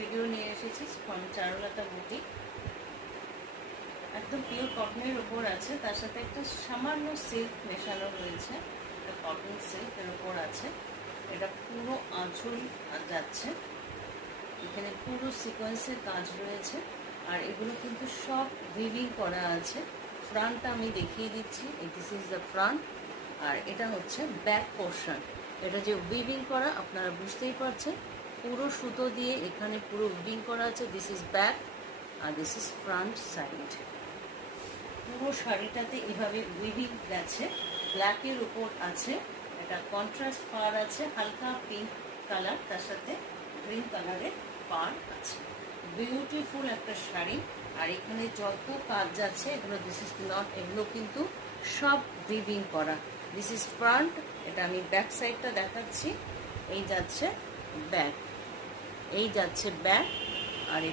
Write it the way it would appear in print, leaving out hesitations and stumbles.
Video নিয়ে এসেছি from Charulata boutique. একদম পিওর কটনের উপর আছে, তার সাথে একটা সামান্য সিল্ক মেশানো রয়েছে, এটা কটন সিল্কের উপর আছে। এটা পুরো আঁচল যাচ্ছে, এখানে পুরো সিকোয়েন্সের কাজ রয়েছে। আর এগুলো কিন্তু সব উইভিং করা আছে। ফ্রন্টটা আমি দেখিয়ে দিচ্ছি, দিস ইজ দ্য ফ্রন্ট। আর এটা হচ্ছে ব্যাক পোর্শন, এটা যে উইভিং করা আপনারা বুঝতেই পারছেন, পুরো সুতো দিয়ে এখানে পুরো উইভিং করা আছে। দিস ইজ ব্যাক আর দিস ইজ ফ্রন্ট সাইড। পুরো শাড়িটাতে এভাবে উইভিং গেছে, ব্ল্যাকের উপর আছে। এটা কন্ট্রাস্ট পার আছে, হালকা পিঙ্ক কালার, তার সাথে গ্রিন কালারের পার আছে। বিউটিফুল একটা শাড়ি। আর এখানে যত কাজ যাচ্ছে এগুলো দিস ইজ নট, এগুলো কিন্তু সব উইভিং করা। দিস ইজ ফ্রন্ট, এটা আমি ব্যাক সাইডটা দেখাচ্ছি। এই যাচ্ছে ব্যাক, এই যাচ্ছে ব্যাক,